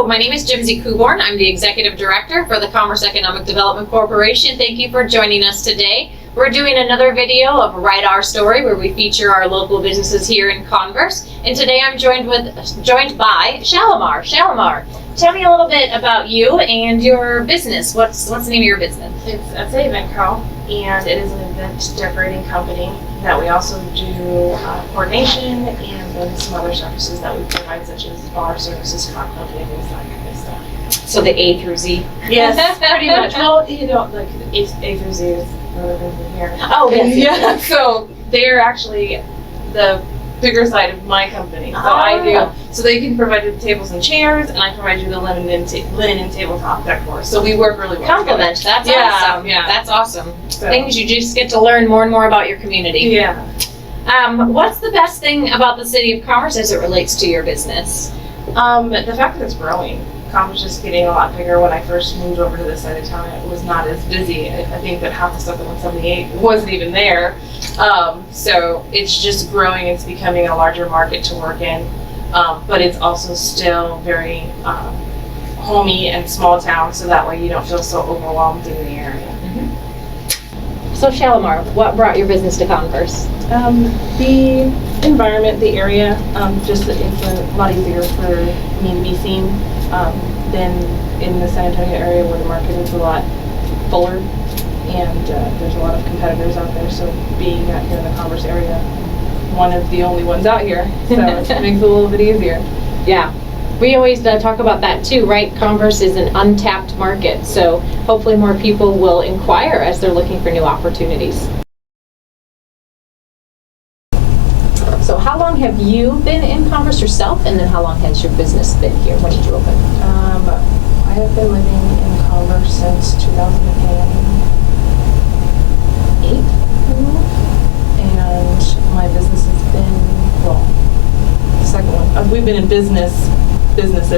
Hello, my name is Jimsi Kuborn. I'm the Executive Director for the Commerce Economic Development Corporation. Thank you for joining us today. We're doing another video of Write Our Story, where we feature our local businesses here in Converse. And today I'm joined by Shalamar. Shalamar, tell me a little bit about you and your business. What's the name of your business? It's Event Co, and it is an event decorating company that we also do coordination and then some other services that we provide, such as bar services, cocktail tables, that kind of stuff. So the A through Z? Yes, pretty much. Well, you know, like A through Z is rather than here. Oh, yes. Yeah, so they're actually the bigger side of my company. So I do, so they can provide you the tables and chairs, and I provide you the linen and tabletop decor. So we work really well. Compliment. That's awesome. Yeah. That's awesome. So, Things you just get to learn more and more about your community. yeah. What's the best thing about the City of Converse as it relates to your business? The fact that it's growing. Converse is getting a lot bigger. When I first moved over to this side of town, it was not as busy. I think that half the stuff at 178 wasn't even there. So it's just growing. It's becoming a larger market to work in. But it's also still very homey and small town, so that way you don't feel so overwhelmed in the area. So Shalamar, what brought your business to Converse? The environment, the area, just that it's a lot easier for me to be seen than in the San Antonio area, where the market is a lot fuller and there's a lot of competitors out there. So being out here in the Converse area, one of the only ones out here, so it makes it a little bit easier. Yeah, we always talk about that too, right? Converse is an untapped market, so hopefully more people will inquire as they're looking for new opportunities. So how long have you been in Converse yourself, and then how long has your business been here? When did you open? I have been living in Converse since 2008. And my business has been, well, the second one. We've been in businesses since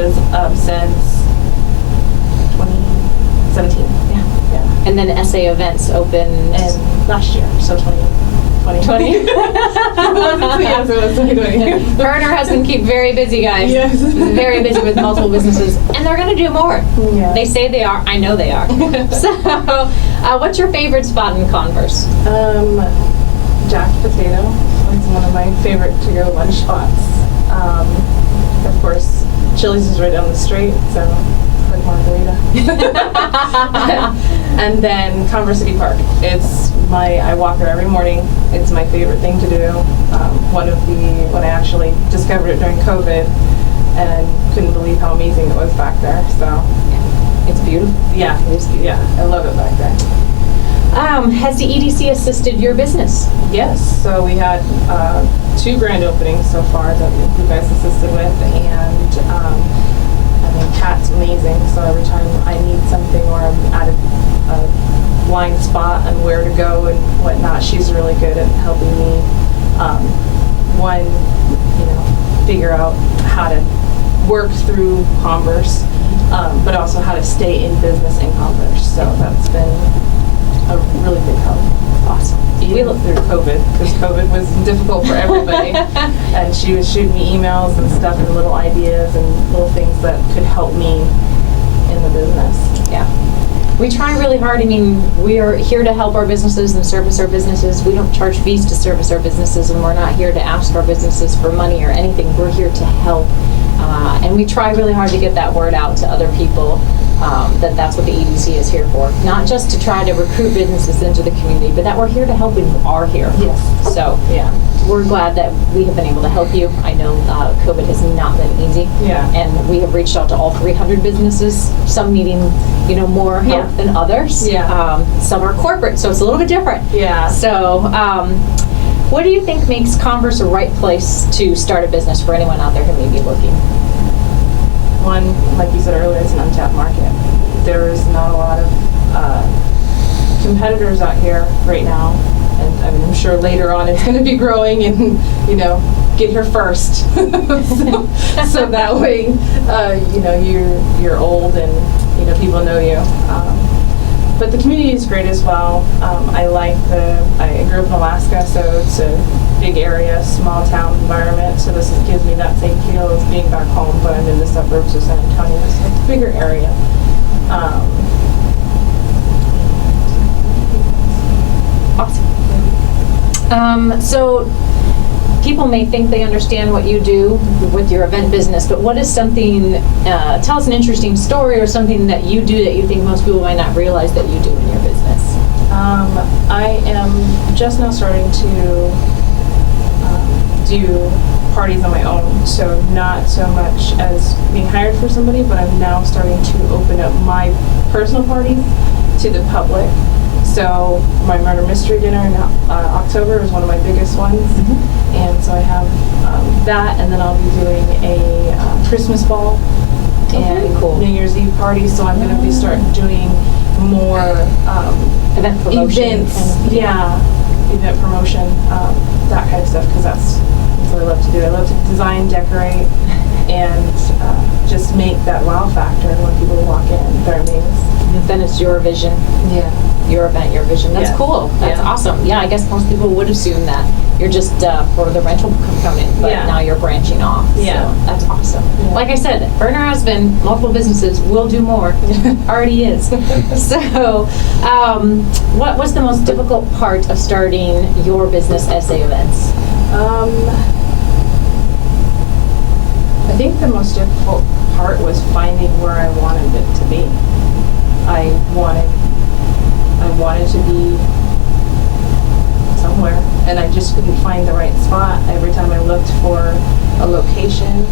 2017. Yeah. And then SA Events opened And last year, so 2020. Yes, it was 2020. Her and her husband keep very busy, guys. Yes. Very busy with multiple businesses, and they're going to do more. Yeah. They say they are. I know they are. So, what's your favorite spot in Converse? Jacked Potato is one of my favorite to-go lunch spots. Of course, Chili's is right down the street, so quick margarita. And then Converse City Park. I walk there every morning. It's my favorite thing to do. When I actually discovered it during COVID, and couldn't believe how amazing it was back there. So It's beautiful. yeah, I love it back there. Has the EDC assisted your business? Yes, so we had 2 grand openings so far that you guys assisted with, and Kat's amazing, so every time I need something or I'm at a blind spot on where to go and whatnot, she's really good at helping me, figure out how to work through Converse, but also how to stay in business in Converse, so that's been a really big help. Awesome. Even through COVID, because COVID was difficult for everybody. And she was shooting me emails and stuff and little ideas and little things that could help me in the business. Yeah. We try really hard. I mean, we are here to help our businesses and service our businesses. We don't charge fees to service our businesses, and we're not here to ask our businesses for money or anything. We're here to help. And we try really hard to get that word out to other people. That's what the EDC is here for. Not just to try to recruit businesses into the community, but that we're here to help when you are here. Yes. So Yeah. we're glad that we have been able to help you. I know COVID has not been easy. Yeah. And we have reached out to all 300 businesses, some needing, more help Yeah. than others. Yeah. Some are corporate, so it's a little bit different. Yeah. So what do you think makes Converse a right place to start a business for anyone out there who may be looking? One, like you said earlier, it's an untapped market. There is not a lot of competitors out here right now, and I'm sure later on it's going to be growing and, get here first. so that way, you're old and, people know you. But the community is great as well. I grew up in Alaska, so to big area, small town environment, so this gives me that same feel as being back home, but I'm in the suburbs of San Antonio, so it's a bigger area. Awesome. So people may think they understand what you do with your event business, but what is something, tell us an interesting story or something that you do that you think most people might not realize that you do in your business. I am just now starting to do parties on my own, so not so much as being hired for somebody, but I'm now starting to open up my personal parties to the public. So my murder mystery dinner in October is one of my biggest ones, and so I have that, and then I'll be doing a Christmas ball and cool. New Year's Eve party. So I'm going to be starting doing more Event promotion. events, kind of. event promotion, that kind of stuff, because that's what I love to do. I love to design, decorate, and just make that wow factor when people walk in. They're amazed. Then it's your vision. Yeah. Your event, your vision. That's Yeah. cool. That's Yeah. awesome. Yeah, I guess most people would assume that you're just for the rental component, but Yeah. now you're branching off. Yeah. So that's awesome. Yeah. Like I said, her and her husband, multiple businesses, will do more. Already is. So, what was the most difficult part of starting your business, SA Events? I think the most difficult part was finding where I wanted it to be. I wanted to be somewhere, and I just couldn't find the right spot. Every time I looked for a location,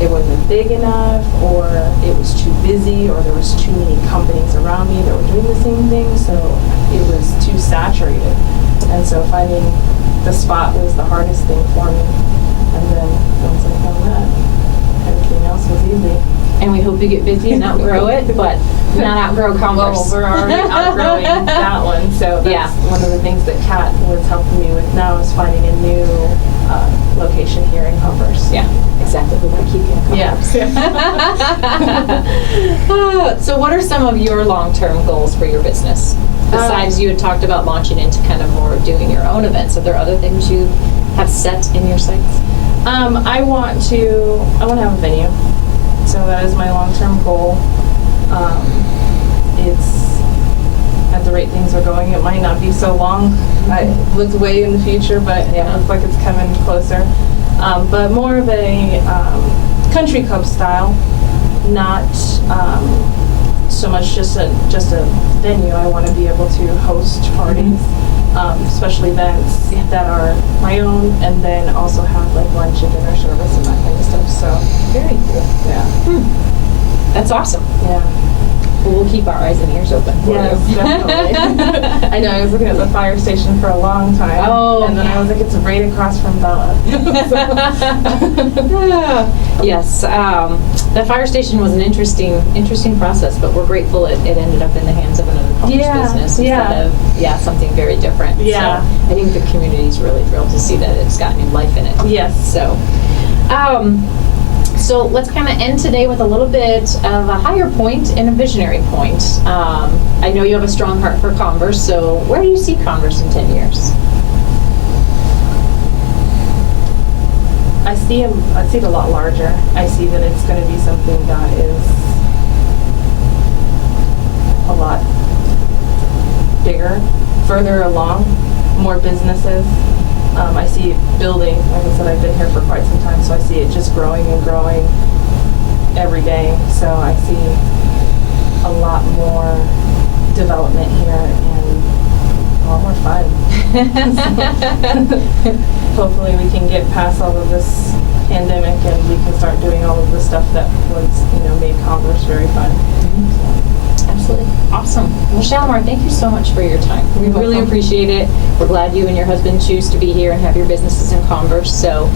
it wasn't big enough, or it was too busy, or there was too many companies around me that were doing the same thing, so it was too saturated. And so finding the spot was the hardest thing for me. And then once I found that, everything else was easy. And we hope you get busy and outgrow it, but not outgrow Converse. Well, we're already outgrowing that one, so that's one of the things that Kat was helping me with now is finding a new location here in Converse. Yeah, exactly. We want to keep you in Converse. Yeah. So what are some of your long-term goals for your business? Besides, you had talked about launching into kind of more doing your own events. Are there other things you have set in your sights? I want to have a venue. So that is my long-term goal. It's at the rate things are going, it might not be so long. I looked way in the future, but yeah, it looks like it's coming closer. But more of a country club style, not so much just a venue. I want to be able to host parties, special events that are my own, and then also have like lunch and dinner service and that kind of stuff. So Very cool. yeah. That's awesome. Yeah. Well, we'll keep our eyes and ears open for Yes, you. definitely. I know, I was looking at the fire station for a long time. Oh, and then I was like, it's right across from Bella. Yes, the fire station was an interesting process, but we're grateful it ended up in the hands of another published business instead of something very different. Yeah. So I think the community's really thrilled to see that it's got new life in it. Yes. So let's kind of end today with a little bit of a higher point and a visionary point. I know you have a strong heart for Converse, so where do you see Converse in 10 years? I see it a lot larger. I see that it's going to be something that is a lot bigger, further along, more businesses. I see it building. Like I said, I've been here for quite some time, so I see it just growing and growing every day. So I see a lot more development here and a lot more fun. Hopefully we can get past all of this pandemic and we can start doing all of the stuff that was, made Converse very fun. Absolutely. Awesome. Well, Shalamar, thank you so much for your time. We You're really welcome. appreciate it. We're glad you and your husband choose to be here and have your businesses in Converse. So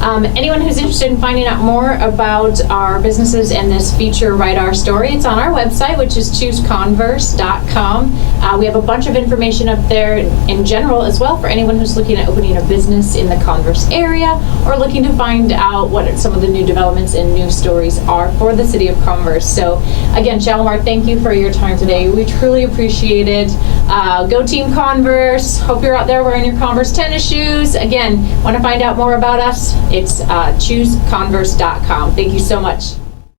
anyone who's interested in finding out more about our businesses and this feature, Write Our Story, it's on our website, which is chooseconverse.com. We have a bunch of information up there in general as well for anyone who's looking at opening a business in the Converse area or looking to find out what some of the new developments and news stories are for the City of Converse. So again, Shalamar, thank you for your time today. We truly appreciate it. Go Team Converse. Hope you're out there wearing your Converse tennis shoes. Again, want to find out more about us? It's chooseconverse.com. Thank you so much.